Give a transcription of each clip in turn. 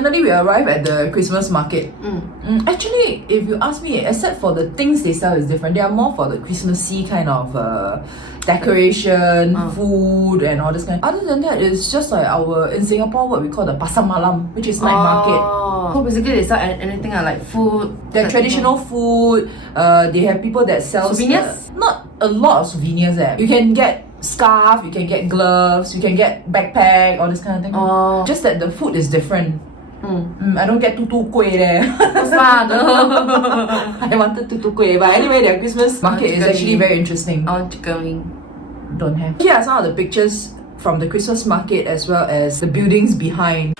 finally we arrived at the Christmas market. Actually, if you ask me, except for the things they sell is different. They are more for the Christmassy kind of decoration, food and all this kind. Other than that, it's just like in Singapore what we call the Pasar Malam, which is night market. So basically they sell anything like food. They're traditional food. They have people that sell souvenirs. Not a lot of souvenirs there. You can get scarf, you can get gloves, you can get backpack, all this kind of thing. Just that the food is different. I don't get tutu kueh there. I wanted tutu kueh, but anyway, their Christmas market is actually very interesting. Chicken wing. Don't have. Here are some of the pictures from the Christmas market as well as the buildings behind.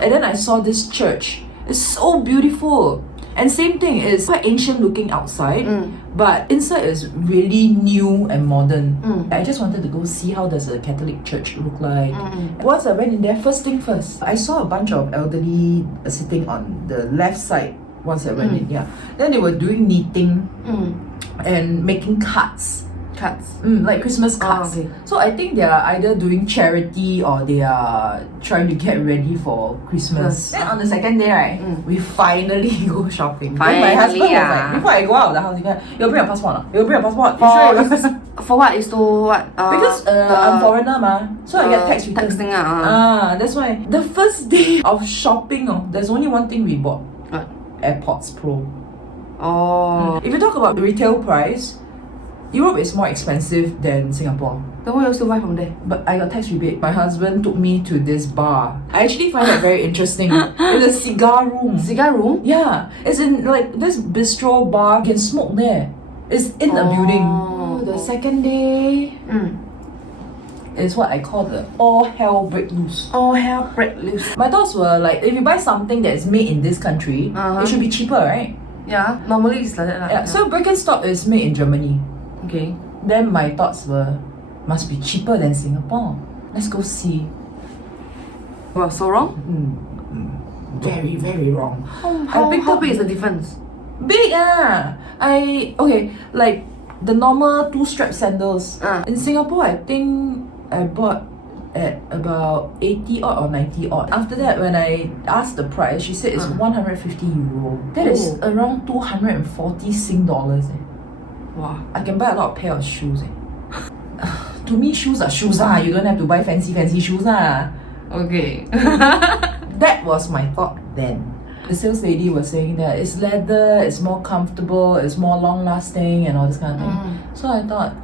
And then I saw this church. It's so beautiful. And same thing, it's quite ancient looking outside, but inside is really new and modern. I just wanted to go see how does a Catholic church look like. Once I went in there, first thing first, I saw a bunch of elderly sitting on the left side once I went in, Then they were doing knitting and making cards. Like Christmas cards. So I think they are either doing charity or they are trying to get ready for Christmas. Then on the second day, right, we finally go shopping. Then my husband was like, before I go out of the house, he goes, you'll bring your passport. You'll bring your passport. For what? Is to what? Because I'm foreigner ma, so I get tax return. That's why. The first day of shopping, there's only one thing we bought. What? AirPods Pro. If you talk about retail price, Europe is more expensive than Singapore. Then why you still buy from there? But I got tax rebate. My husband took me to this bar. I actually find it very interesting. It's a cigar room. Cigar room? Yeah. It's in like this bistro bar. You can smoke there. It's in the building. The second day is what I call the all hell break loose. All hell break loose. My thoughts were like, if you buy something that is made in this country, it should be cheaper, right? Yeah, normally it's like that. Yeah. So Birkenstock is made in Germany. Okay. Then my thoughts were, must be cheaper than Singapore. Let's go see. Wow, so wrong? Very, very wrong. How big is the difference? Big like the normal 2-strap sandals. In Singapore, I think I bought at about 80 odd or 90 odd. After that, when I asked the price, she said it's 150 euro. That is around 240 Sing dollars. Wow. I can buy a lot of pair of shoes. To me, shoes are shoes. You don't have to buy fancy shoes. Okay. That was my thought then. The sales lady was saying that it's leather, it's more comfortable, it's more long lasting and all this kind of thing. So I thought,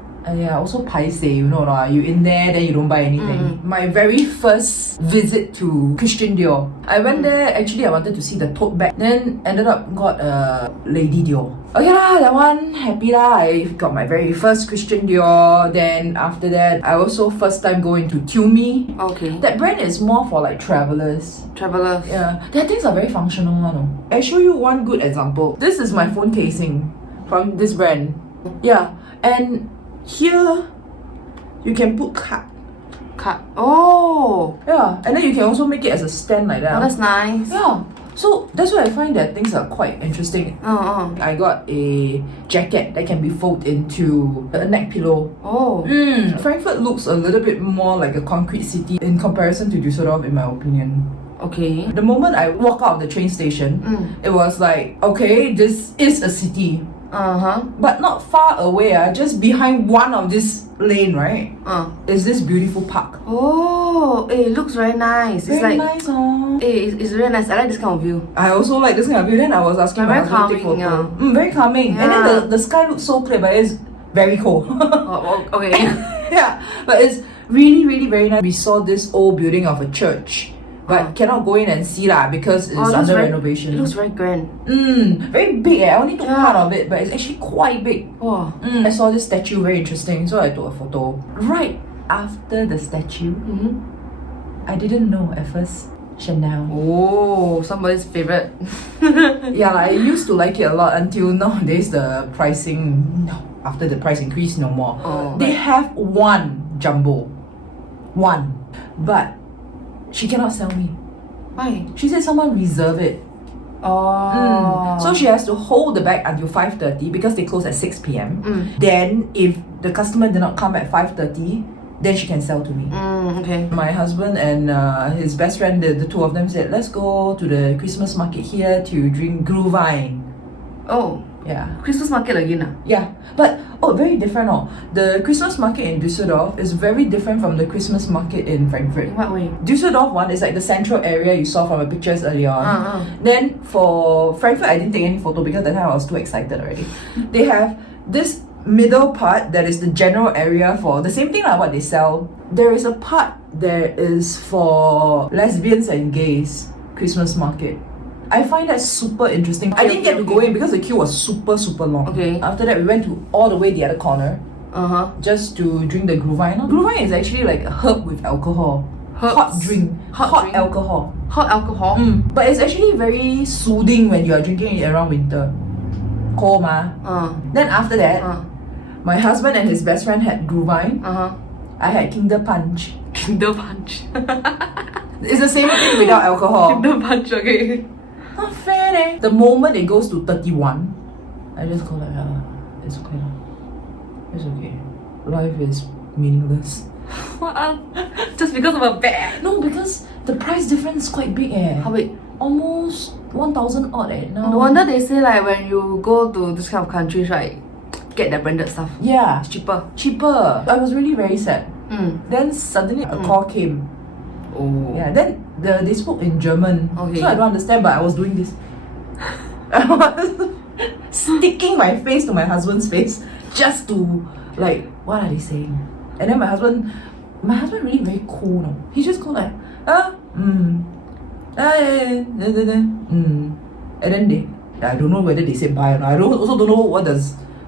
also paiseh, you know lah. You in there, then you don't buy anything. My very first visit to Christian Dior, I went there. Actually, I wanted to see the tote bag. Then ended up got a Lady Dior. Okay lah, that one happy lah. I got my very first Christian Dior. Then after that, I also first time going to Tumi. Okay. That brand is more for like travelers. Yeah, their things are very functional. I show you one good example. This is my phone casing from this brand. Yeah, and here you can put card. Yeah, and then you can also make it as a stand like that. Oh, that's nice. Yeah, so that's why I find that things are quite interesting. I got a jacket that can be folded into a neck pillow. Frankfurt looks a little bit more like a concrete city in comparison to Düsseldorf, in my opinion. Okay. The moment I walk out of the train station, it was like, okay, this is a city. But not far away, just behind one of this lane, right? Is this beautiful park. It looks very nice. Very nice, it's very nice. I like this kind of view. I also like this kind of view. Then I was asking my husband to take photo. Very calming. And then the sky looks so clear, but it's very cold. Okay. Yeah, but it's really, really very nice. We saw this old building of a church. But cannot go in and see lah because it's under renovation. It looks very grand. Very big. I only took part of it, but it's actually quite big. I saw this statue, very interesting, so I took a photo. Right after the statue, I didn't know at first, Chanel. Somebody's favorite. Yeah, I used to like it a lot until nowadays the pricing, after the price increase, no more. They have one jumbo. One. But she cannot sell me. Why? She said someone reserve it. Oh. So she has to hold the bag until 5:30 because they close at 6 p.m. Then if the customer did not come at 5:30, then she can sell to me. Okay. My husband and his best friend, the two of them said, let's go to the Christmas market here to drink Glühwein. Oh, Yeah. Christmas market again. Yeah, but very different. The Christmas market in Düsseldorf is very different from the Christmas market in Frankfurt. In what way? Düsseldorf one is like the central area you saw from the pictures earlier on. Then for Frankfurt, I didn't take any photo because that time I was too excited already. They have this middle part that is the general area for the same thing like what they sell. There is a part that is for lesbians and gays Christmas market. I find that super interesting. I didn't get to go in because the queue was super long. Okay. After that, we went to all the way the other corner just to drink the Glühwein. Glühwein is actually like a herb with alcohol. Herbs. Hot drink. Hot drink. alcohol. Hot alcohol. But it's actually very soothing when you are drinking it around winter. Cold ma. Then after that, my husband and his best friend had Glühwein. I had Kinder Punch. Kinder Punch. It's the same thing without alcohol. Kinder Punch, okay. Not fair eh. The moment it goes to 31, I just go like, it's okay. It's okay. Life is meaningless. What? Just because of a bag? No, because the price difference is quite big eh. How big? Almost 1,000 odd eh now. No wonder they say like when you go to this kind of countries, right, get the branded stuff. Yeah, It's cheaper. cheaper. I was really very sad. Then suddenly a call came. Oh. Yeah, then they spoke in German. Okay. So I don't understand, but I was doing this. I was sticking my face to my husband's face just to like, what are they saying? And then my husband really very cool. No? He just go like, and then I don't know whether they said bye or not. I also don't know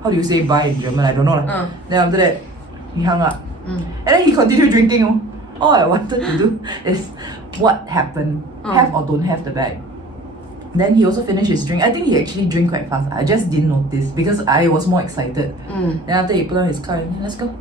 how do you say bye in German? I don't know. Then after that, he hung up. And then he continued drinking. All I wanted to do is what happened, have or don't have the bag. Then he also finished his drink. I think he actually drank quite fast. I just didn't notice because I was more excited. Then after he put on his car, let's go.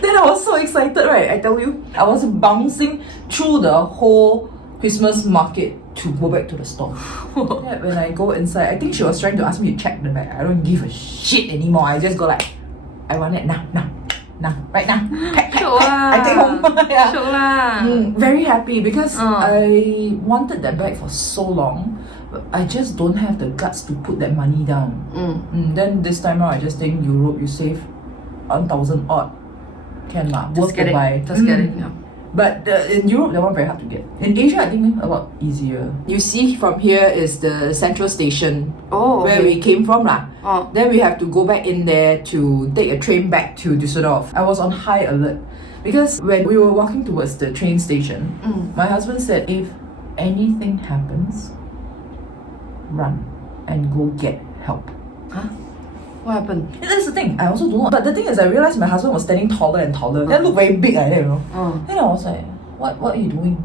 Then I was so excited, right? I tell you, I was bouncing through the whole Christmas market to go back to the store. Then when I go inside, I think she was trying to ask me to check the bag. I don't give a shit anymore. I just go like, I want it now, right now. Pack, I take home. Yeah. Shiok lah. Very happy because I wanted that bag for so long. But I just don't have the guts to put that money down. Then this time around, I just think Europe, you save 1,000 odd. Can lah. Just get it. Just get it. Yeah. But in Europe, that one very hard to get. In Asia, I think a lot easier. You see from here is the central station where we came from lah. Then we have to go back in there to take a train back to Düsseldorf. I was on high alert because when we were walking towards the train station, my husband said, if anything happens, run and go get help. What happened? That's the thing. I also don't know. But the thing is, I realized my husband was standing taller and taller. Then looked very big like that, you know. Then I was like, what are you doing?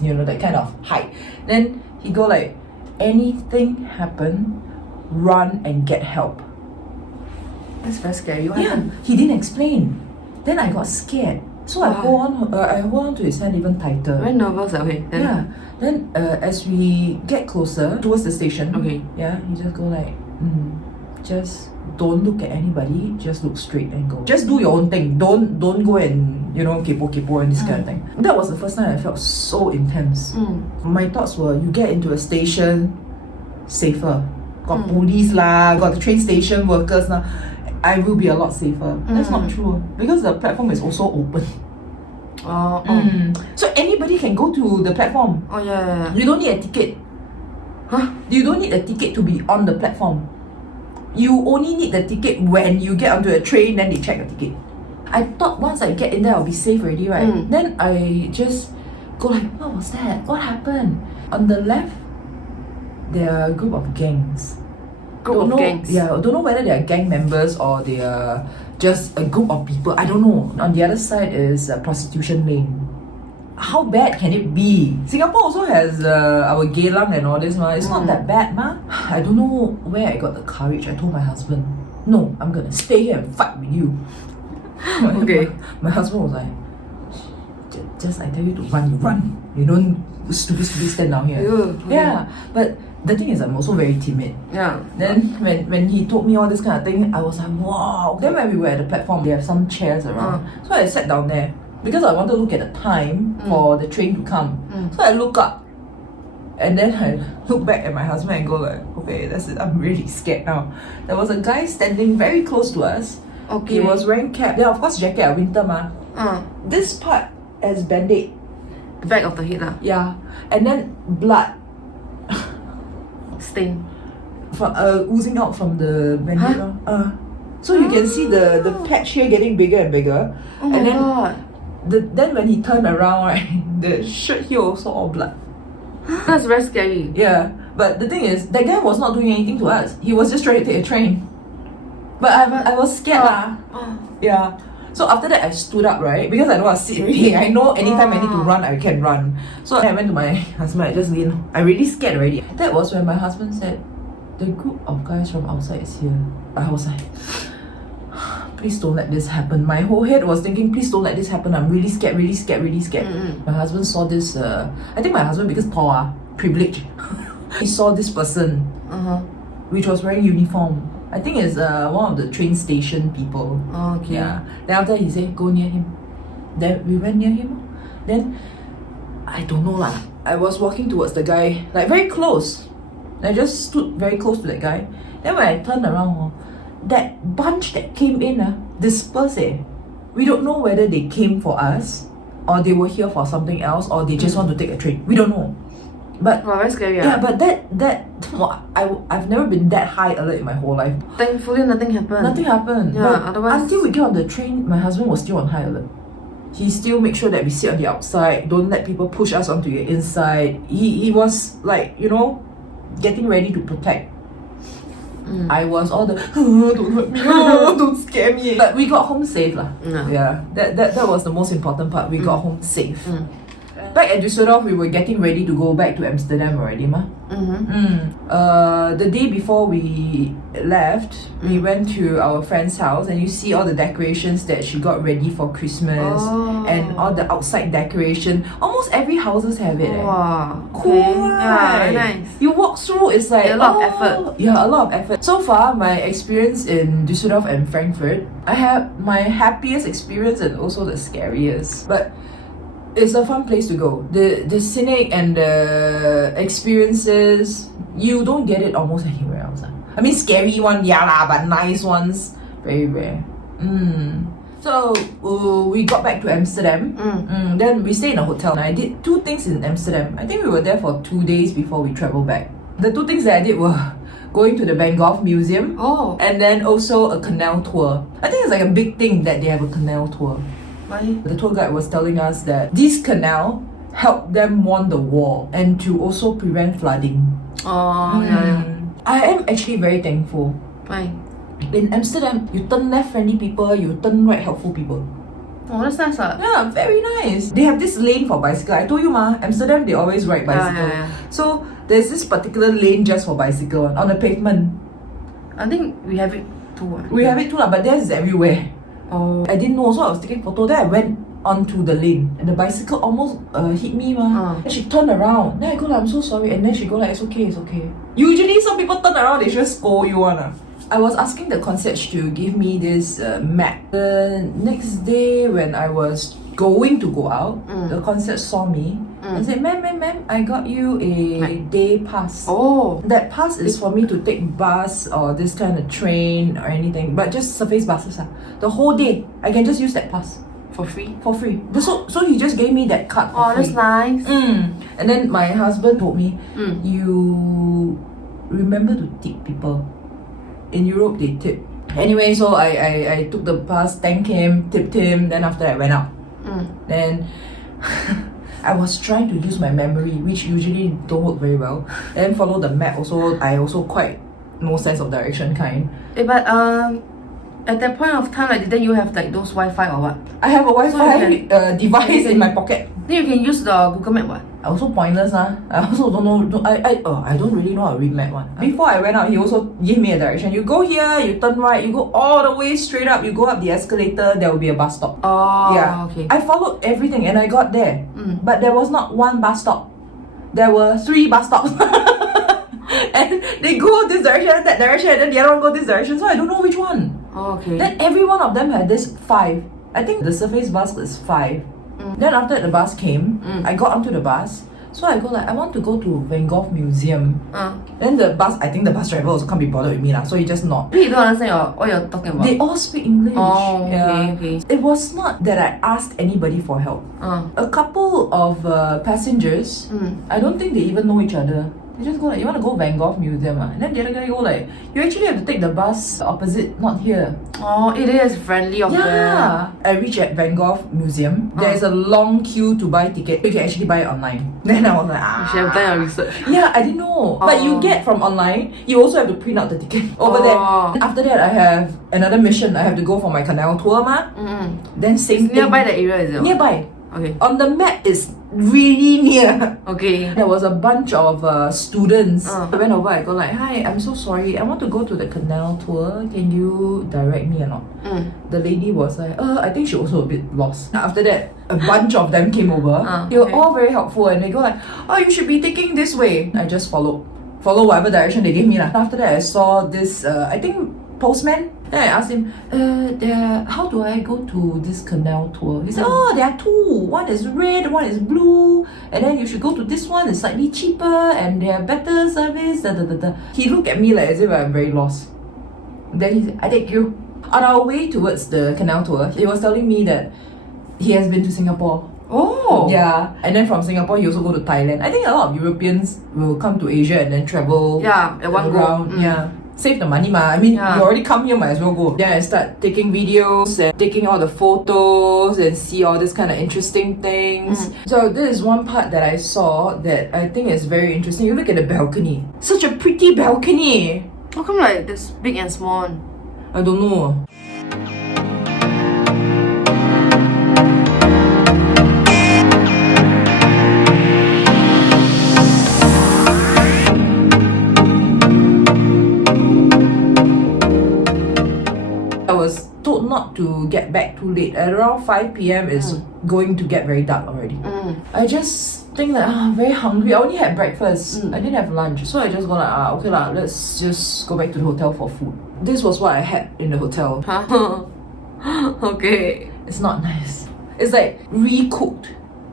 you know, that kind of height. Then he go like, anything happen, run and get help. That's very scary. What happened? He didn't explain. Then I got scared. So I hold on to his hand even tighter. Very nervous. Okay. Then, Yeah. Then as we get closer towards the station, yeah, he just go like, just don't look at anybody, just look straight and go. Just do your own thing. Don't go and, you know, kepo and this kind of thing. That was the first time I felt so intense. My thoughts were, you get into a station, safer. Got police lah, got the train station workers lah. I will be a lot safer. That's not true because the platform is also open. So anybody can go to the platform. Yeah. You don't need a ticket. You don't need a ticket to be on the platform. You only need the ticket when you get onto a train, then they check the ticket. I thought once I get in there, I'll be safe already, right? Then I just go like, what was that? What happened? On the left, there are a group of gangs. Gangs? Yeah, I don't know whether they are gang members or they are just a group of people. I don't know. On the other side is a prostitution lane. How bad can it be? Singapore also has our Geylang and all this, ma. It's not that bad, ma. I don't know where I got the courage. I told my husband, no, I'm gonna stay here and fight with you. Okay. My husband was like, just I tell you to run, you run. You don't stupid stand down here. Yeah, but the thing is, I'm also very timid. Yeah. Then when he told me all this kind of thing, I was like, wow. Then when we were at the platform, they have some chairs around. So I sat down there because I wanted to look at the time for the train to come. So I look up. And then I look back at my husband and go like, okay, that's it. I'm really scared now. There was a guy standing very close to us. Okay. He was wearing cap. Then of course jacket, winter ma. This part has band-aid. The back of the head lah. Yeah. And then blood Stain. from oozing out from the band-aid. So you can see the patch here getting bigger and bigger. Oh my and then god. then when he turned around, right, the shirt here also all blood. That's very scary. Yeah, but the thing is, that guy was not doing anything to us. He was just trying to take a train. But I was scared lah. Yeah. So after that, I stood up, right? Because I don't want to sit already. I know anytime I need to run, I can run. So I went to my husband, I just leaned. I really scared already. That was when my husband said, the group of guys from outside is here. I was like, please don't let this happen. My whole head was thinking, please don't let this happen. I'm really scared, really scared, really scared. My husband saw this, I think my husband, because Paul, privilege, he saw this person, which was wearing uniform. I think it's one of the train station people. Okay. Yeah. Then after he said, go near him. Then we went near him. Then, I don't know lah. I was walking towards the guy, like very close. I just stood very close to that guy. Then when I turned around, that bunch that came in dispersed. We don't know whether they came for us or they were here for something else or they just want to take a train. We don't know. But wow, very scary. Yeah, but I've never been that high alert in my whole life. Thankfully, nothing happened. Nothing happened. Yeah, but otherwise until we get on the train, my husband was still on high alert. He still make sure that we sit on the outside, don't let people push us onto the inside. He was like, you know, getting ready to protect. I was all the don't hurt me, don't scare me. But we got home safe lah. Yeah, that was the most important part. We got home safe. Back at Düsseldorf, we were getting ready to go back to Amsterdam already, ma. The day before we left, we went to our friend's house, and you see all the decorations that she got ready for Christmas, and all the outside decoration. Almost every houses have it. Wow. Cool, Okay. Yeah, very right? nice. You walk through, it's like A lot of effort. Yeah, a lot of effort. So far, my experience in Düsseldorf and Frankfurt, I have my happiest experience and also the scariest. But it's a fun place to go. The scenic and the experiences, you don't get it almost anywhere else. I mean, scary one, yeah lah, but nice ones, very rare. So we got back to Amsterdam. Then we stayed in a hotel. And I did 2 things in Amsterdam. I think we were there for 2 days before we traveled back. The 2 things that I did were going to the Van Gogh Museum and then also a canal tour. I think it's like a big thing that they have a canal tour. Why? The tour guide was telling us that this canal helped them won the war and to also prevent flooding. Yeah. I am actually very thankful. Why? In Amsterdam, you turn left friendly people, you turn right helpful people. Oh, that's nice. Yeah, very nice. They have this lane for bicycle. I told you ma, Amsterdam they always ride bicycle. So there's this particular lane just for bicycle on the pavement. I think we have it too. We have it too lah, but theirs is everywhere. I didn't know, so I was taking photo. Then I went onto the lane and the bicycle almost hit me ma. And she turned around. Then I go like, I'm so sorry. And then she go like, it's okay, it's okay. Usually some people turn around, they just scold you one. I was asking the concierge to give me this map. The next day when I was going to go out, the concierge saw me and said, ma'am, I got you a day pass. That pass is for me to take bus or this kind of train or anything, but just surface buses. The whole day, I can just use that pass. For free? For free. So he just gave me that card for free. That's nice. And then my husband told me, you remember to tip people. In Europe, they tip. Anyway, so I took the pass, thanked him, tipped him, then after I went out. Then I was trying to use my memory, which usually don't work very well. Then follow the map also, I also quite no sense of direction kind. But at that point of time, didn't you have like those Wi-Fi or what? I have a Wi-Fi device in my pocket. Then you can use the Google Map what? I also pointless I also don't know. I don't really know how to read map one. Before I went out, he also gave me a direction. You go here, you turn right, you go all the way straight up. You go up the escalator. There will be a bus stop. Oh, Yeah. okay. I followed everything and I got there, but there was not one bus stop. There were 3 bus stops. And they go this direction, that direction, and then the other one go this direction. So I don't know which one. Oh, okay. Then every one of them had this 5. I think the surface bus is 5. Then after the bus came, I got onto the bus. So I go like, I want to go to Van Gogh Museum. Then the bus, I think the bus driver also can't be bothered with me lah. So he just nod. You don't understand what you're talking about. They all speak English. Oh, Yeah. okay. It was not that I asked anybody for help. A couple of passengers, I don't think they even know each other. They just go like, you want to go Van Gogh Museum? And then the other guy go like, you actually have to take the bus opposite, not here. Oh, it is friendly of them. Yeah. I reached at Van Gogh Museum. There's a long queue to buy ticket. You can actually buy it online. Then I was like, You should have done your research. Yeah, I didn't know. But you get from online, you also have to print out the ticket over there. After that, I have another mission. I have to go for my canal tour Then same thing. Nearby the area, is it? Nearby. Okay. On the map is really near. Okay. There was a bunch of students. I went over, I go like, hi, I'm so sorry. I want to go to the canal tour. Can you direct me or not? The lady was like, I think she also a bit lost. After that, a bunch of them came over. They were all very helpful and they go like, oh, you should be taking this way. I just follow whatever direction they gave me lah. After that, I saw this, I think, postman. Then I asked him, how do I go to this canal tour? He said, there are 2. One is red, one is blue. And then you should go to this one, it's slightly cheaper and they have better service. He looked at me like as if I'm very lost. Then he said, I take you. On our way towards the canal tour, he was telling me that he has been to Singapore. Oh. Yeah. And then from Singapore, he also go to Thailand. I think a lot of Europeans will come to Asia and then travel Yeah, at one around. go. Yeah. Save the money I mean, Yeah. you already come here, might as well go. Then I start taking videos and taking all the photos and see all this kind of interesting things. So this is one part that I saw that I think is very interesting. You look at the balcony. Such a pretty balcony. How come like this big and small one? I don't know. I was told not to get back too late. At around 5 p.m. it's going to get very dark already. I just think that very hungry. I only had breakfast. I didn't have lunch. So I just go like, okay lah, let's just go back to the hotel for food. This was what I had in the hotel. Huh? Okay. It's not nice. It's like recooked.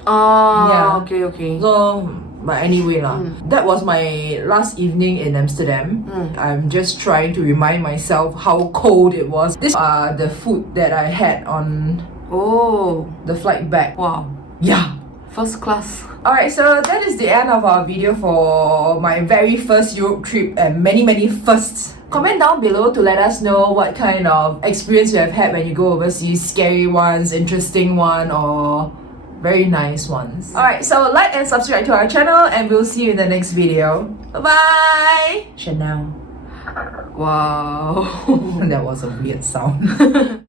Oh, Yeah. okay. So, but anyway lah, that was my last evening in Amsterdam. I'm just trying to remind myself how cold it was. These are the food that I had on Oh, the flight back. wow. Yeah. First class. Alright, so that is the end of our video for my very first Europe trip and many firsts. Comment down below to let us know what kind of experience you have had when you go overseas. Scary ones, interesting one, or very nice ones. Alright, so like and subscribe to our channel and we'll see you in the next video. Bye-bye! Chanel. Wow. That was a weird sound.